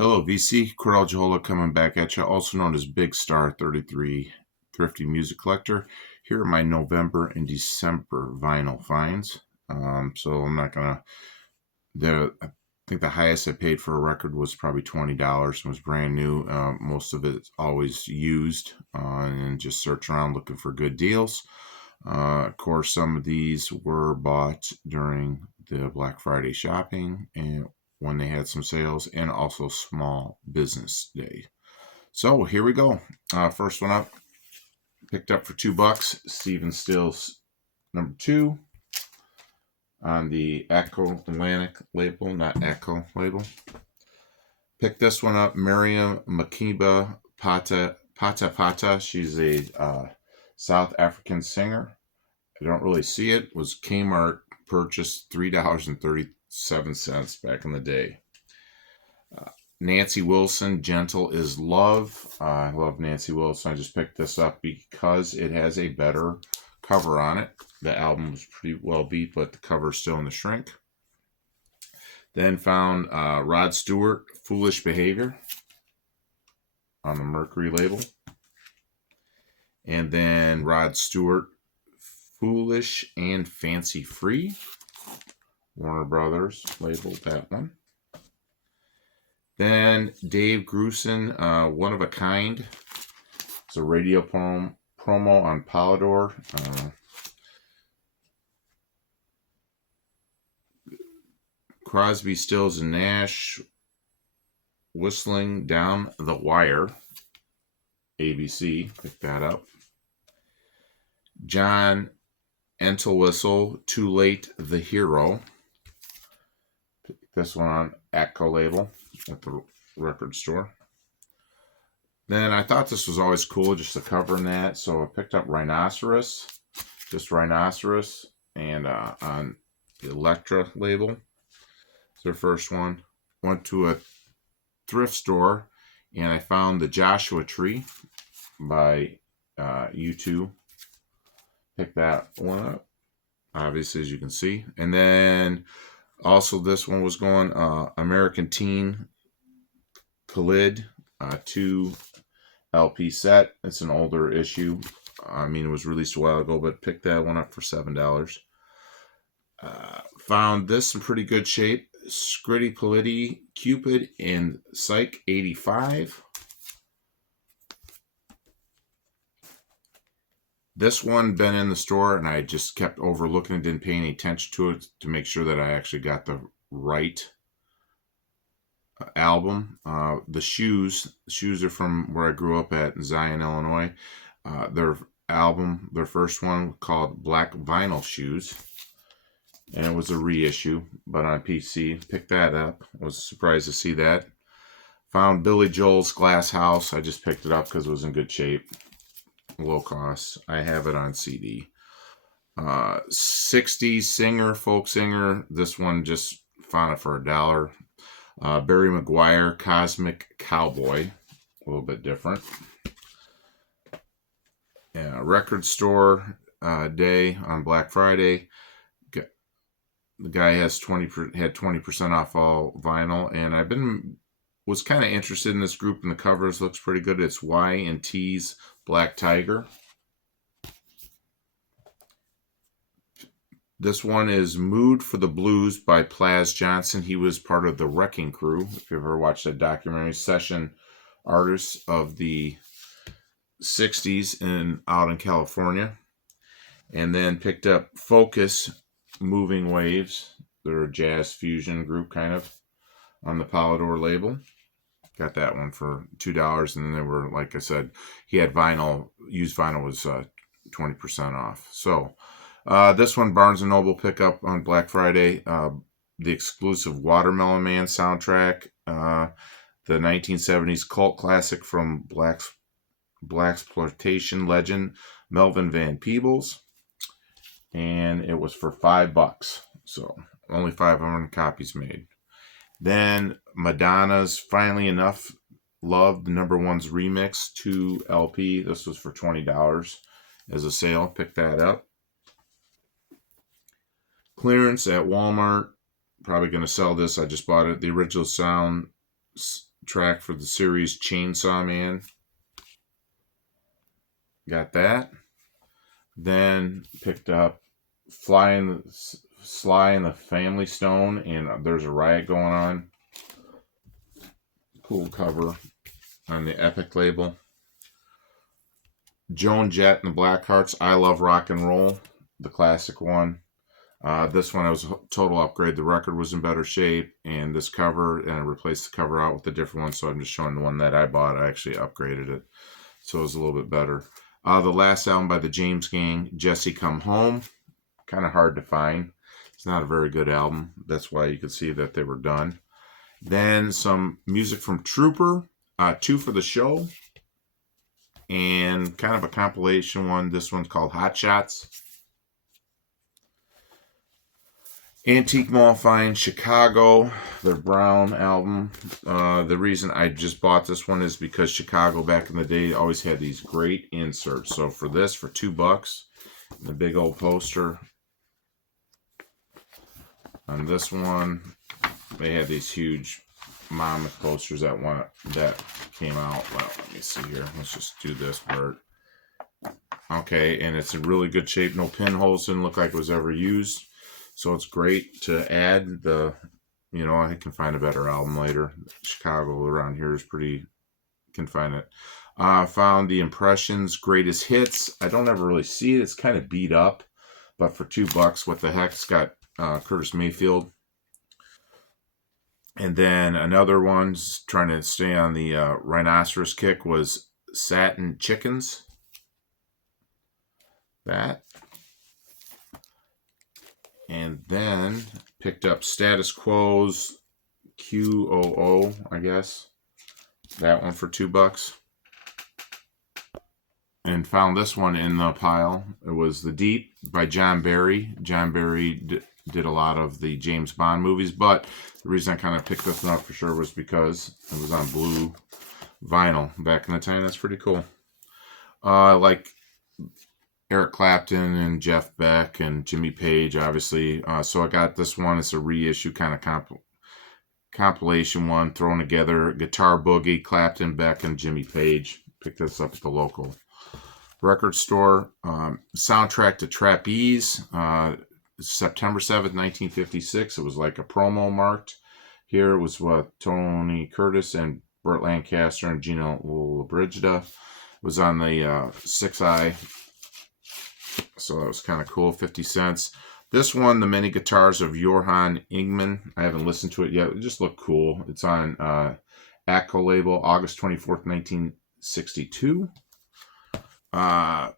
Hello, VC. Cordell Johola coming back at you, also known as Big Star 33 Thrifty Music Collector. Here are my November and December vinyl finds. So I'm not going to, I think the highest I paid for a record was probably $20 and was brand new. Most of it's always used and just search around looking for good deals. Of course, some of these were bought during the Black Friday shopping and when they had some sales, and also Small Business Day. So here we go. First one up, picked up for $2. Stephen Stills number 2 on the Echo Atlantic label, not Echo label. Picked this one up, Miriam Makeba Pata. She's a South African singer. I don't really see it. Was Kmart purchased $3.37 back in the day. Nancy Wilson, Gentle is Love. I love Nancy Wilson. I just picked this up because it has a better cover on it. The album was pretty well beat, but the cover is still in the shrink. Then found Rod Stewart, Foolish Behavior on the Mercury label. And then Rod Stewart, Foolish and Fancy Free. Warner Brothers labeled that one. Then Dave Grusin, One of a Kind. It's a radio promo on Polydor. Crosby, Stills, and Nash, Whistling Down the Wire. ABC, pick that up. John Entwistle, Too Late, The Hero. Pick this one on Atco label at the record store. Then I thought this was always cool, just the cover in that, so I picked up Rhinoceros, just Rhinoceros, and on the Elektra label. It's their first one. Went to a thrift store, and I found the Joshua Tree by U2. Picked that one up, obviously, as you can see. And then also this one was going American Teen Khalid 2 LP set. It's an older issue. I mean, it was released a while ago, but picked that one up for $7. Found this in pretty good shape. Scritti Politti, Cupid, and Psych 85. This one been in the store, and I just kept overlooking it, didn't pay any attention to it to make sure that I actually got the right album. The shoes are from where I grew up at in Zion, Illinois. Their album, their first one, called Black Vinyl Shoes, and it was a reissue, but on PC. Picked that up. Was surprised to see that. Found Billy Joel's Glass House. I just picked it up because it was in good shape. Low cost. I have it on CD. 60s singer, folk singer. This one just found it for $1. Barry McGuire, Cosmic Cowboy. A little bit different. Yeah, record store day on Black Friday. The guy had 20% off all vinyl, and was kind of interested in this group, and the covers looks pretty good. It's Y&T's Black Tiger. This one is Mood for the Blues by Plaz Johnson. He was part of the Wrecking Crew. If you've ever watched that documentary, session artists of the 60s out in California. And then picked up Focus, Moving Waves. They're a jazz fusion group kind of on the Polydor label. Got that one for $2, and then they were, like I said, he had vinyl. Used vinyl was 20% off. So this one, Barnes & Noble pickup on Black Friday. The exclusive Watermelon Man soundtrack. The 1970s cult classic from Blaxploitation legend Melvin Van Peebles. And it was for $5. So only 500 copies made. Then Madonna's Finally Enough Love, the #1's remix 2 LP. This was for $20 as a sale. Pick that up. Clearance at Walmart. Probably going to sell this. I just bought it. The original sound track for the series Chainsaw Man. Got that. Then picked up Sly and the Family Stone, and There's a Riot Going On. Cool cover on the Epic label. Joan Jett and the Blackhearts, I Love Rock and Roll, the classic one. This one was a total upgrade. The record was in better shape, and this cover, and I replaced the cover out with a different one, so I'm just showing the one that I bought. I actually upgraded it, so it was a little bit better. The last album by the James Gang, Jesse Come Home, kind of hard to find. It's not a very good album. That's why you could see that they were done. Then some music from Trooper, Two for the Show, and kind of a compilation one. This one's called Hot Shots. Antique Mall Find, Chicago, their Brown album. The reason I just bought this one is because Chicago back in the day always had these great inserts. So for this, for $2, the big old poster. On this one, they had these huge mammoth posters that came out. Well, let me see here. Let's just do this part. Okay, and it's in really good shape. No pinholes, didn't look like it was ever used. So it's great to add the, I can find a better album later. Chicago around here is pretty, can find it. Found the Impressions Greatest Hits. I don't ever really see it. It's kind of beat up, but for $2, what the heck? It's got Curtis Mayfield. And then another one's trying to stay on the rhinoceros kick was Satin Chickens. That. And then picked up Status Quo's QOO, I guess. That one for $2. And found this one in the pile. It was The Deep by John Barry. John Barry did a lot of the James Bond movies, but the reason I kind of picked this one up for sure was because it was on blue vinyl back in the time. That's pretty cool. Like Eric Clapton and Jeff Beck and Jimmy Page, obviously. So I got this one. It's a reissue kind of compilation one thrown together. Guitar Boogie, Clapton, Beck, and Jimmy Page. Picked this up at the local record store. Soundtrack to Trapeze, September 7th, 1956. It was like a promo marked. Here it was Tony Curtis and Burt Lancaster and Gina Lollobrigida. It was on the 6i. So that was kind of cool, 50 cents. This one, The Many Guitars of Johann Ingman. I haven't listened to it yet. It just looked cool. It's on ACO label, August 24th, 1962. I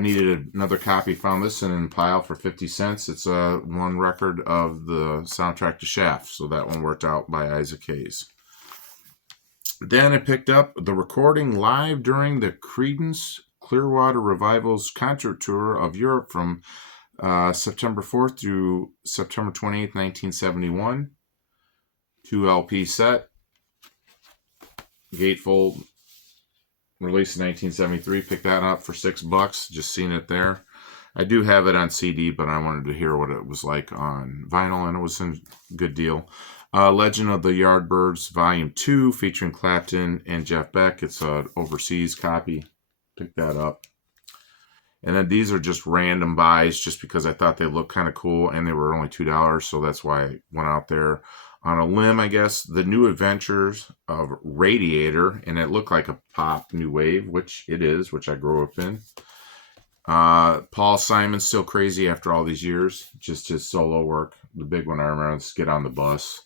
needed another copy. Found this in a pile for 50 cents. It's one record of the soundtrack to Shaft. So that one worked out by Isaac Hayes. Then I picked up the recording live during the Creedence Clearwater Revival's concert tour of Europe from September 4th through September 28th, 1971. 2 LP set. Gatefold. Released in 1973. Picked that up for $6. Just seen it there. I do have it on CD, but I wanted to hear what it was like on vinyl, and it was a good deal. Legend of the Yardbirds, Volume 2, featuring Clapton and Jeff Beck. It's an overseas copy. Pick that up. And then these are just random buys just because I thought they looked kind of cool and they were only $2, so that's why I went out there on a limb, I guess. The New Adventures of Radiator, and it looked like a pop new wave, which it is, which I grew up in. Paul Simon, Still Crazy After All These Years, just his solo work. The big one I remember was Get on the Bus.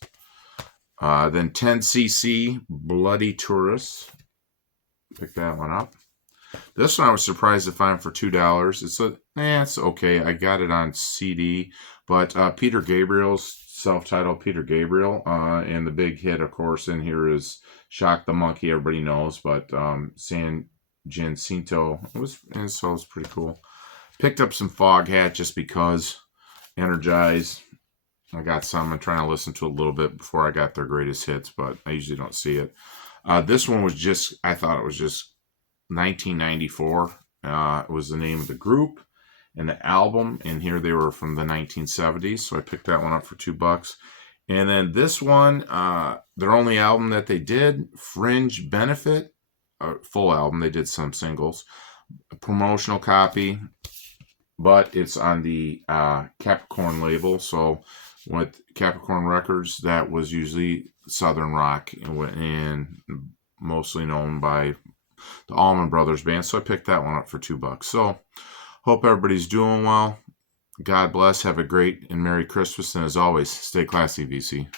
Then 10cc, Bloody Tourists. Pick that one up. This one I was surprised to find for $2. It's okay. I got it on CD, but Peter Gabriel's self-titled Peter Gabriel, and the big hit, of course, in here is Shock the Monkey. Everybody knows, but San Jacinto it was pretty cool. Picked up some Foghat just because. Energize. I got some. I'm trying to listen to a little bit before I got their greatest hits, but I usually don't see it. This one was just, I thought it was just 1994 was the name of the group and the album, and here they were from the 1970s, so I picked that one up for $2. And then this one, their only album that they did, Fringe Benefit, full album. They did some singles, a promotional copy, but it's on the Capricorn label. So with Capricorn Records, that was usually Southern rock and mostly known by the Allman Brothers Band. So I picked that one up for $2. So hope everybody's doing well. God bless. Have a great and Merry Christmas. And as always, stay classy, VC.